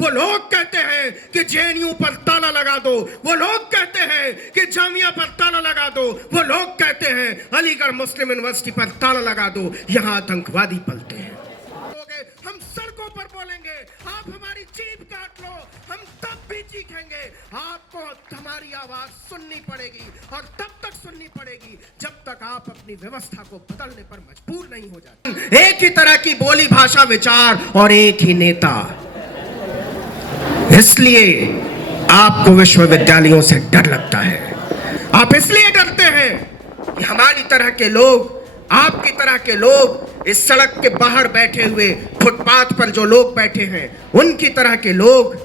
वो लोग कहते हैं कि जेएनयू पर ताला लगा दो, वो लोग कहते हैं कि जामिया पर ताला लगा दो, वो लोग कहते हैं अलीगढ़ मुस्लिम यूनिवर्सिटी पर ताला लगा दो, यहां आतंकवादी पलते हैं। हम सड़कों पर बोलेंगे, आप हमारी जीभ काट लो, हम तब भी चीखेंगे। आपको हमारी आवाज सुननी पड़ेगी और तब तक सुननी पड़ेगी जब तक आप अपनी व्यवस्था को बदलने पर मजबूर नहीं हो जाते। एक ही तरह की बोली, भाषा, विचार और एक ही नेता। इसलिए आपको विश्वविद्यालयों से डर लगता है। आप इसलिए डरते हैं कि हमारी तरह के लोग, आपकी तरह के लोग, इस सड़क के बाहर बैठे हुए, फुटपाथ पर जो लोग बैठे हैं, उनकी तरह के लोग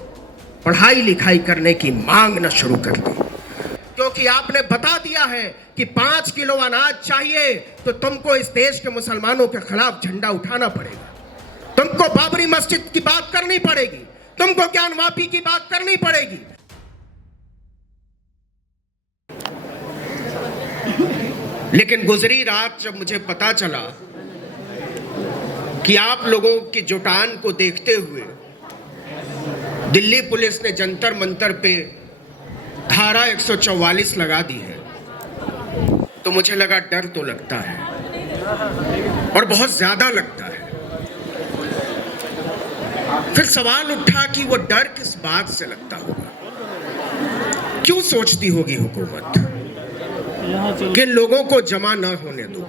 पढ़ाई लिखाई करने की मांग न शुरू कर दें। क्योंकि आपने बता दिया है कि 5 किलो अनाज चाहिए तो तुमको इस देश के मुसलमानों के खिलाफ झंडा उठाना पड़ेगा, तुमको बाबरी मस्जिद की बात करनी पड़ेगी, तुमको ज्ञानवापी की बात करनी पड़ेगी। लेकिन गुजरी रात जब मुझे पता चला कि आप लोगों की जुटान को देखते हुए दिल्ली पुलिस ने जंतर मंतर पे धारा 144 लगा दी है, तो मुझे लगा डर तो लगता है और बहुत ज्यादा लगता है। फिर सवाल उठा कि वो डर किस बात से लगता होगा, क्यों सोचती होगी हुकूमत कि लोगों को जमा न होने दो,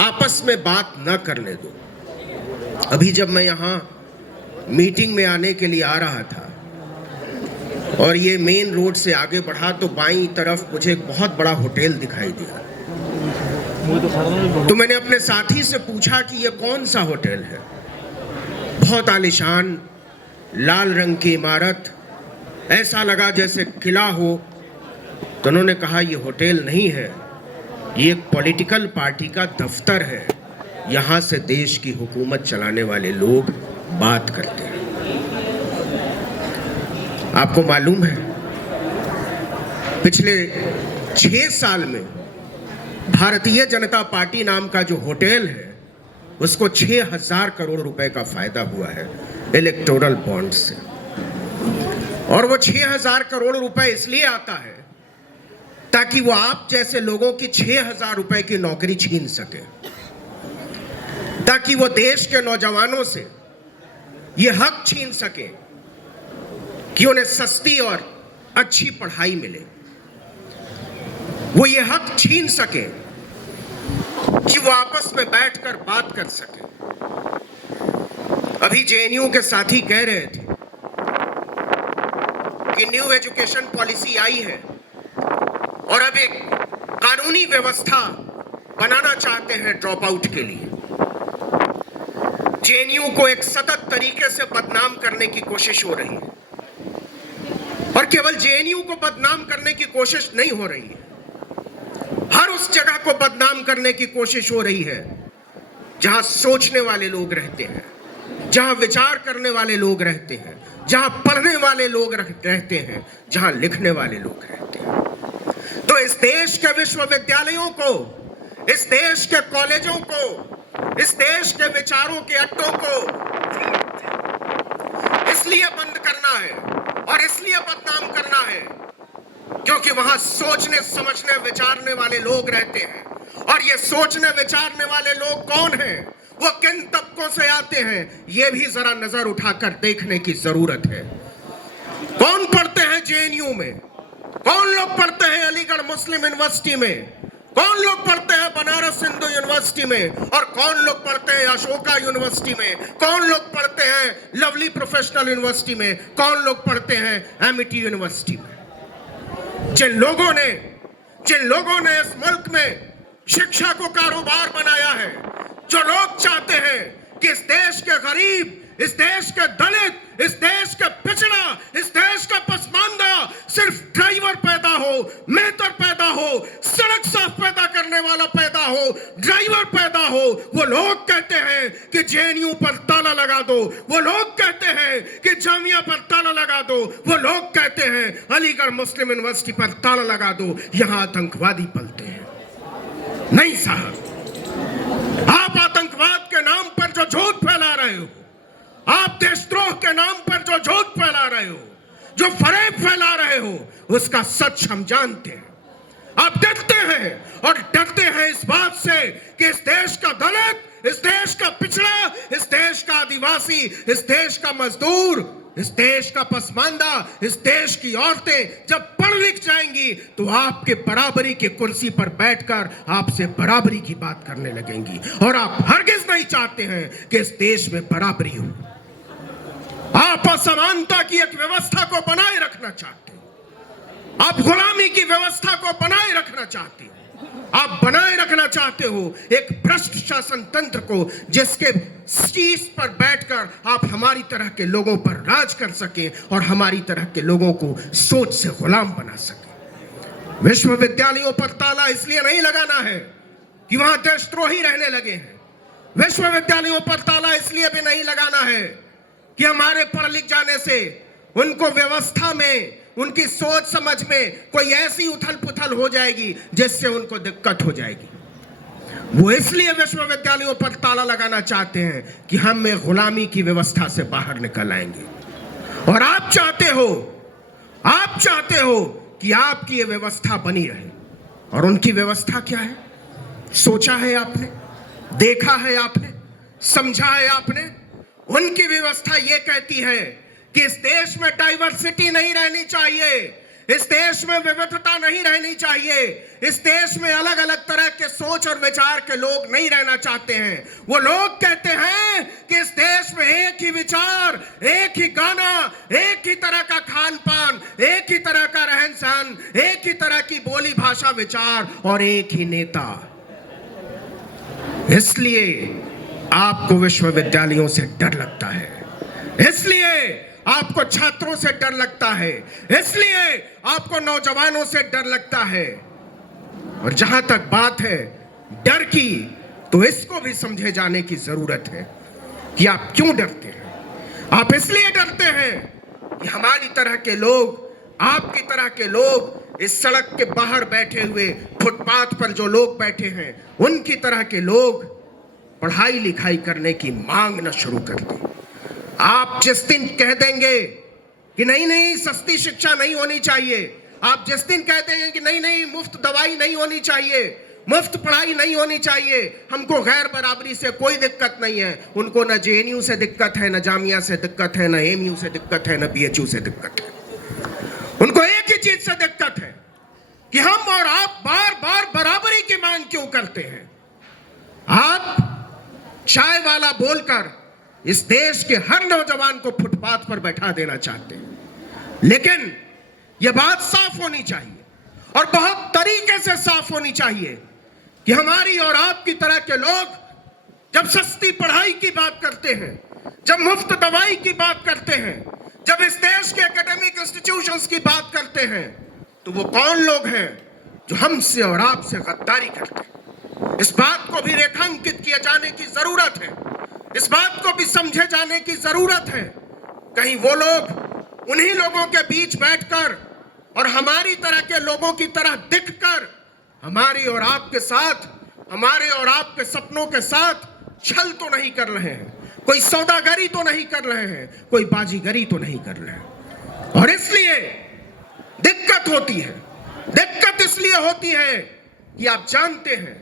आपस में बात न करने दो। अभी जब मैं यहाँ मीटिंग में आने के लिए आ रहा था और ये मेन रोड से आगे बढ़ा तो बाईं तरफ मुझे एक बहुत बड़ा होटल दिखाई दिया। तो मैंने अपने साथी से पूछा कि ये कौन सा होटल है। बहुत आलीशान लाल रंग की इमारत, ऐसा लगा जैसे किला हो। तो उन्होंने कहा ये होटल नहीं है, ये एक पॉलिटिकल पार्टी का दफ्तर है, यहाँ से देश की हुकूमत चलाने वाले लोग बात करते हैं। आपको मालूम है पिछले 6 साल में भारतीय जनता पार्टी नाम का जो होटल है उसको 6,000 करोड़ रुपए का फायदा हुआ है इलेक्टोरल बॉन्ड से। और वो 6,000 करोड़ रुपए इसलिए आता है ताकि वो आप जैसे लोगों की 6,000 रुपए की नौकरी छीन सके, ताकि वो देश के नौजवानों से ये हक छीन सके कि उन्हें सस्ती और अच्छी पढ़ाई मिले। वो ये हक छीन सके कि वो आपस में बैठकर बात कर सके। अभी जेएनयू के साथी कह रहे थे कि न्यू एजुकेशन पॉलिसी आई है और अब एक कानूनी व्यवस्था बनाना चाहते हैं ड्रॉप आउट के लिए। जेएनयू को एक सतत तरीके से बदनाम करने की कोशिश हो रही है और केवल जेएनयू को बदनाम करने की कोशिश नहीं हो रही है, हर उस जगह को बदनाम करने की कोशिश हो रही है जहां सोचने वाले लोग रहते हैं, जहां विचार करने वाले लोग रहते हैं, जहां पढ़ने वाले लोग रहते हैं, जहां लिखने वाले लोग रहते हैं। तो इस देश के विश्वविद्यालयों को, इस देश के कॉलेजों को, इस देश के विचारों के अड्डों को इसलिए बंद करना है और इसलिए बदनाम करना है क्योंकि वहां सोचने, समझने, विचारने वाले लोग रहते हैं। और ये सोचने विचारने वाले लोग कौन हैं, वो किन तबकों से आते हैं, ये भी जरा नजर उठाकर देखने की जरूरत है। कौन पढ़ते हैं जेएनयू में, कौन लोग पढ़ते हैं अलीगढ़ मुस्लिम यूनिवर्सिटी में, कौन लोग पढ़ते हैं बनारस हिंदू यूनिवर्सिटी में, और कौन लोग पढ़ते हैं अशोका यूनिवर्सिटी में, कौन लोग पढ़ते हैं लवली प्रोफेशनल यूनिवर्सिटी में, कौन लोग पढ़ते हैं एमिटी यूनिवर्सिटी में। जिन लोगों ने इस मुल्क में शिक्षा को कारोबार बनाया है, जो लोग चाहते हैं कि इस देश के गरीब, इस देश के दलित, इस देश के पिछड़ा, इस देश का पसमानदा सिर्फ ड्राइवर पैदा हो, मेहतर पैदा हो, सड़क साफ पैदा करने वाला पैदा हो, ड्राइवर पैदा हो, वो लोग कहते हैं कि जेएनयू पर ताला लगा दो, वो लोग कहते हैं कि जामिया पर ताला लगा दो, वो लोग कहते हैं अलीगढ़ मुस्लिम यूनिवर्सिटी पर ताला लगा दो, यहां आतंकवादी पलते हैं। नहीं साहब, आप आतंकवाद के नाम पर जो झूठ फैला रहे हो, आप देशद्रोह के नाम पर जो झूठ फैला रहे हो, जो फरेब फैला रहे हो, उसका सच हम जानते हैं। आप डरते हैं और डरते हैं इस बात से कि इस देश का दलित, इस देश का पिछड़ा, इस देश का आदिवासी, इस देश का मजदूर, इस देश का पसमानदा, इस देश की औरतें जब पढ़ लिख जाएंगी तो आपके बराबरी की कुर्सी पर बैठकर आपसे बराबरी की बात करने लगेंगी। और आप हरगिज नहीं चाहते हैं कि इस देश में बराबरी हो। आप असमानता की एक व्यवस्था को बनाए रखना चाहते हो। आप गुलामी की व्यवस्था को बनाए रखना चाहते हो। आप बनाए रखना चाहते हो एक भ्रष्ट शासन तंत्र को, जिसके शीश पर बैठकर आप हमारी तरह के लोगों पर राज कर सके और हमारी तरह के लोगों को सोच से गुलाम बना सके। विश्वविद्यालयों पर ताला इसलिए नहीं लगाना है कि वहां देशद्रोही रहने लगे हैं। विश्वविद्यालयों पर ताला इसलिए भी नहीं लगाना है कि हमारे पढ़ लिख जाने से उनको व्यवस्था में, उनकी सोच समझ में कोई ऐसी उथल पुथल हो जाएगी जिससे उनको दिक्कत हो जाएगी। वो इसलिए विश्वविद्यालयों पर ताला लगाना चाहते हैं कि हम में गुलामी की व्यवस्था से बाहर निकल आएंगे। और आप चाहते हो कि आपकी ये व्यवस्था बनी रहे। और उनकी व्यवस्था क्या है? सोचा है आपने? देखा है आपने? समझा है आपने? उनकी व्यवस्था ये कहती है कि इस देश में डाइवर्सिटी नहीं रहनी चाहिए, इस देश में विविधता नहीं रहनी चाहिए, इस देश में अलग अलग तरह के सोच और विचार के लोग नहीं रहना चाहते हैं। वो लोग कहते हैं कि इस देश में एक ही विचार, एक ही गाना, एक ही तरह का खान पान, एक ही तरह का रहन सहन, एक ही तरह की बोली भाषा विचार और एक ही नेता। इसलिए आपको विश्वविद्यालयों से डर लगता है, इसलिए आपको छात्रों से डर लगता है, इसलिए आपको नौजवानों से डर लगता है। और जहां तक बात है डर की, तो इसको भी समझे जाने की जरूरत है कि आप क्यों डरते हैं। आप इसलिए डरते हैं कि हमारी तरह के लोग, आपकी तरह के लोग, इस सड़क के बाहर बैठे हुए, फुटपाथ पर जो लोग बैठे हैं, उनकी तरह के लोग पढ़ाई लिखाई करने की मांग न शुरू कर दें। आप जिस दिन कह देंगे कि नहीं सस्ती शिक्षा नहीं होनी चाहिए, आप जिस दिन कह देंगे कि नहीं मुफ्त दवाई नहीं होनी चाहिए, मुफ्त पढ़ाई नहीं होनी चाहिए, हमको गैर बराबरी से कोई दिक्कत नहीं है, उनको न जेएनयू से दिक्कत है, न जामिया से दिक्कत है, न एमयू से दिक्कत है, न बीएचयू से दिक्कत है। उनको एक ही चीज से दिक्कत है कि हम और आप बार बार बराबरी की मांग क्यों करते हैं। आप चाय वाला बोलकर इस देश के हर नौजवान को फुटपाथ पर बैठा देना चाहते हैं, लेकिन यह बात साफ होनी चाहिए और बहुत तरीके से साफ होनी चाहिए कि हमारी और आपकी तरह के लोग जब सस्ती पढ़ाई की बात करते हैं, जब मुफ्त दवाई की बात करते हैं, जब इस देश के एकेडमिक इंस्टीट्यूशंस की बात करते हैं, तो वो कौन लोग हैं जो हमसे और आपसे गद्दारी करते हैं। इस बात को भी रेखांकित किया जाने की जरूरत है, इस बात को भी समझे जाने की जरूरत है। कहीं वो लोग उन्हीं लोगों के बीच बैठकर और हमारी तरह के लोगों की तरह दिखकर हमारी और आपके साथ, हमारे और आपके सपनों के साथ छल तो नहीं कर रहे हैं, कोई सौदागरी तो नहीं कर रहे हैं, कोई बाजीगरी तो नहीं कर रहे हैं। और इसलिए दिक्कत होती है। दिक्कत इसलिए होती है कि आप जानते हैं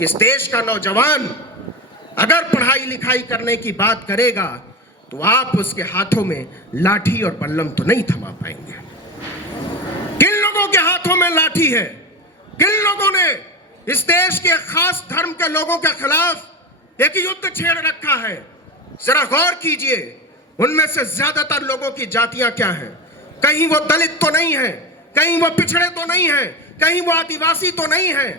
इस देश का नौजवान अगर पढ़ाई लिखाई करने की बात करेगा तो आप उसके हाथों में लाठी और बल्लम तो नहीं थमा पाएंगे। किन लोगों के हाथों में लाठी है? किन लोगों ने इस देश के खास धर्म के लोगों के खिलाफ एक युद्ध छेड़ रखा है? जरा गौर कीजिए, उनमें से ज्यादातर लोगों की जातियां क्या हैं? कहीं वो दलित तो नहीं है, कहीं वो पिछड़े तो नहीं है, कहीं वो आदिवासी तो नहीं है।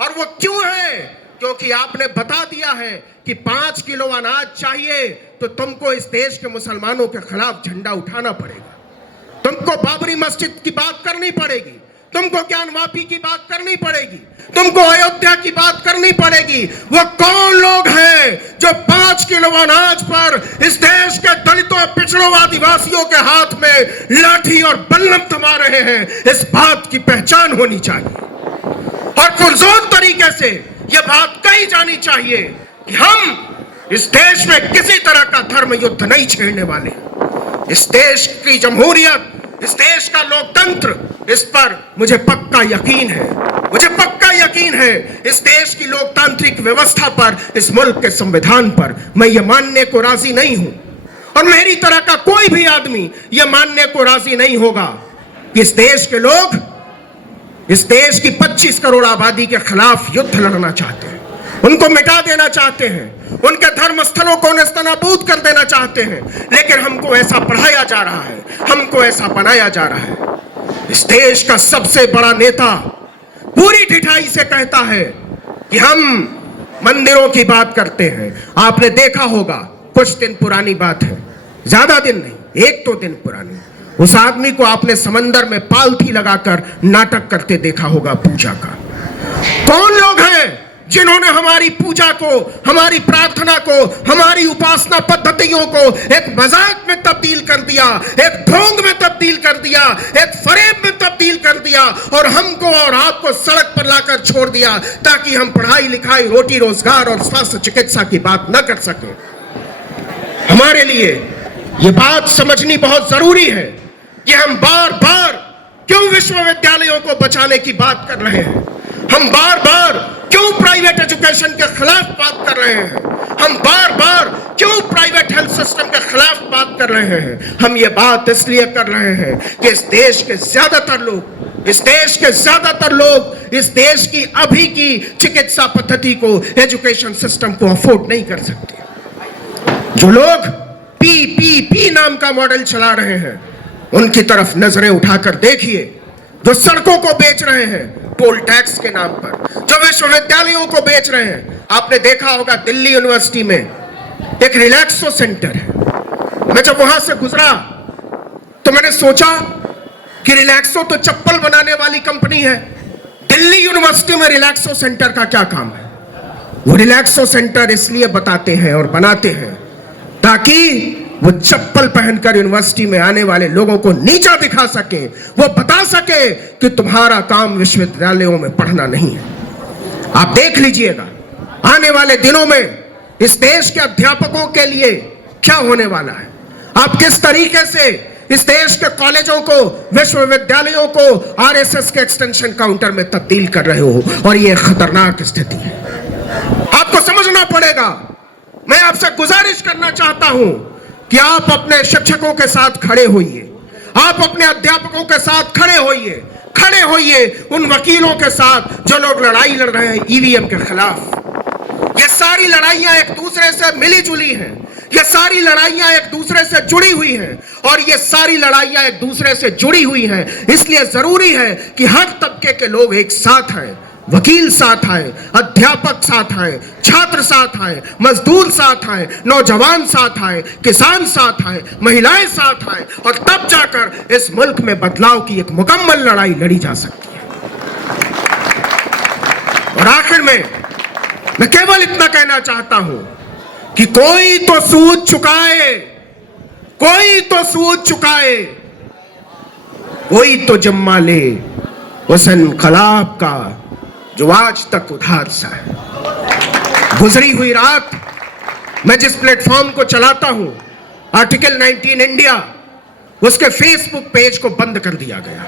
और वो क्यों है? क्योंकि आपने बता दिया है कि 5 किलो अनाज चाहिए तो तुमको इस देश के मुसलमानों के खिलाफ झंडा उठाना पड़ेगा, तुमको बाबरी मस्जिद की बात करनी पड़ेगी, तुमको ज्ञानवापी की बात करनी पड़ेगी, तुमको अयोध्या की बात करनी पड़ेगी। वो कौन लोग हैं जो 5 किलो अनाज पर इस देश के दलितों, पिछड़ों, आदिवासियों के हाथ में लाठी और बल्लम थमा रहे हैं? इस बात की पहचान होनी चाहिए और पुरजोर तरीके से यह बात कही जानी चाहिए कि हम इस देश में किसी तरह का धर्म युद्ध नहीं छेड़ने वाले। इस देश की जमहूरियत, इस देश का लोकतंत्र, इस पर मुझे पक्का यकीन है। मुझे पक्का यकीन है इस देश की लोकतांत्रिक व्यवस्था पर, इस मुल्क के संविधान पर। मैं ये मानने को राजी नहीं हूं और मेरी तरह का कोई भी आदमी ये मानने को राजी नहीं होगा कि इस देश के लोग इस देश की 25 करोड़ आबादी के खिलाफ युद्ध लड़ना चाहते हैं, उनको मिटा देना चाहते हैं, उनके धर्म स्थलों को नेस्तनाबूद कर देना चाहते हैं। लेकिन हमको ऐसा पढ़ाया जा रहा है, हमको ऐसा बनाया जा रहा है। इस देश का सबसे बड़ा नेता पूरी ढिठाई से कहता है कि हम मंदिरों की बात करते हैं। आपने देखा होगा, कुछ दिन पुरानी बात है, ज्यादा दिन नहीं, 1-2 दिन पुरानी, उस आदमी को आपने समंदर में पालथी लगाकर नाटक करते देखा होगा पूजा का। कौन लोग हैं जिन्होंने हमारी पूजा को, हमारी प्रार्थना को, हमारी उपासना पद्धतियों को एक मजाक में तब्दील कर दिया, एक ढोंग में तब्दील कर दिया, एक फरेब में तब्दील कर दिया और हमको और आपको सड़क पर लाकर छोड़ दिया ताकि हम पढ़ाई लिखाई, रोटी रोजगार और स्वास्थ्य चिकित्सा की बात न कर सके। हमारे लिए यह बात समझनी बहुत जरूरी है कि हम बार बार क्यों विश्वविद्यालयों को बचाने की बात कर रहे हैं, हम बार बार क्यों प्राइवेट एजुकेशन के खिलाफ बात कर रहे हैं, हम बार बार क्यों प्राइवेट हेल्थ सिस्टम के खिलाफ बात कर रहे हैं। हम ये बात इसलिए कर रहे हैं कि इस देश के ज्यादातर लोग इस देश की अभी की चिकित्सा पद्धति को, एजुकेशन सिस्टम को अफोर्ड नहीं कर सकते। जो लोग पीपीपी नाम का मॉडल चला रहे हैं, उनकी तरफ नजरें उठाकर देखिए। जो सड़कों को बेच रहे हैं टोल टैक्स के नाम पर, जो विश्वविद्यालयों को बेच रहे हैं, आपने देखा होगा दिल्ली यूनिवर्सिटी में एक रिलैक्सो सेंटर है। मैं जब वहां से गुजरा तो मैंने सोचा कि रिलैक्सो तो चप्पल बनाने वाली कंपनी है, दिल्ली यूनिवर्सिटी में रिलैक्सो सेंटर का क्या काम है। वो रिलैक्सो सेंटर इसलिए बताते हैं और बनाते हैं ताकि वो चप्पल पहनकर यूनिवर्सिटी में आने वाले लोगों को नीचा दिखा सके, वो बता सके कि तुम्हारा काम विश्वविद्यालयों में पढ़ना नहीं है। आप देख लीजिएगा आने वाले दिनों में इस देश के अध्यापकों के लिए क्या होने वाला है। आप किस तरीके से इस देश के कॉलेजों को, विश्वविद्यालयों को आरएसएस के एक्सटेंशन काउंटर में तब्दील कर रहे हो, और ये खतरनाक स्थिति है। आपको समझना पड़ेगा। मैं आपसे गुजारिश करना चाहता हूं कि आप अपने शिक्षकों के साथ खड़े होइए, आप अपने अध्यापकों के साथ खड़े होइए उन वकीलों के साथ जो लोग लड़ाई लड़ रहे हैं ईवीएम के खिलाफ। ये सारी लड़ाइयां एक दूसरे से मिली जुली हैं, ये सारी लड़ाइयां एक दूसरे से जुड़ी हुई हैं, और ये सारी लड़ाइयां एक दूसरे से जुड़ी हुई हैं। इसलिए जरूरी है कि हर तबके के लोग एक साथ आए, वकील साथ आए, अध्यापक साथ आए, छात्र साथ आए, मजदूर साथ आए, नौजवान साथ आए, किसान साथ आए, महिलाएं साथ आए, और तब जाकर इस मुल्क में बदलाव की एक मुकम्मल लड़ाई लड़ी जा सकती है। और आखिर में मैं केवल इतना कहना चाहता हूं कि कोई तो सूद चुकाए, कोई तो सूद चुकाए, कोई तो जिम्मा ले उस इनकलाब का जो आज तक उधार सा है। गुजरी हुई रात मैं जिस प्लेटफॉर्म को चलाता हूं, आर्टिकल 19 इंडिया, उसके फेसबुक पेज को बंद कर दिया गया।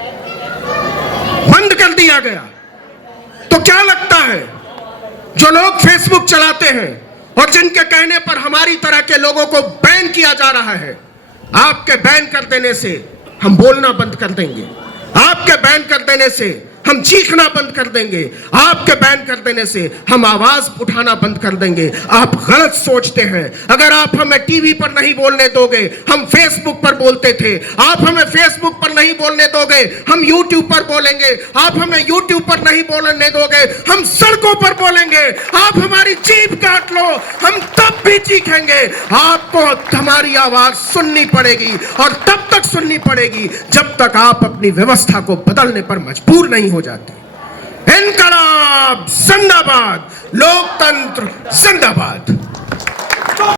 तो क्या लगता है जो लोग फेसबुक चलाते हैं और जिनके कहने पर हमारी तरह के लोगों को बैन किया जा रहा है, आपके बैन कर देने से हम बोलना बंद कर देंगे, आपके बैन कर देने से हम चीखना बंद कर देंगे, आपके बैन कर देने से हम आवाज उठाना बंद कर देंगे। आप गलत सोचते हैं। अगर आप हमें टीवी पर नहीं बोलने दोगे, हम फेसबुक पर बोलते थे। आप हमें फेसबुक पर नहीं बोलने दोगे, हम यूट्यूब पर बोलेंगे। आप हमें यूट्यूब पर नहीं बोलने दोगे, हम सड़कों पर बोलेंगे। आप हमारी जीभ काट लो, हम तब भी चीखेंगे। आपको हमारी आवाज सुननी पड़ेगी, और तब तक सुननी पड़ेगी जब तक आप अपनी व्यवस्था को बदलने पर मजबूर नहीं हो जाते। इनकलाब जिंदाबाद, लोकतंत्र जिंदाबाद।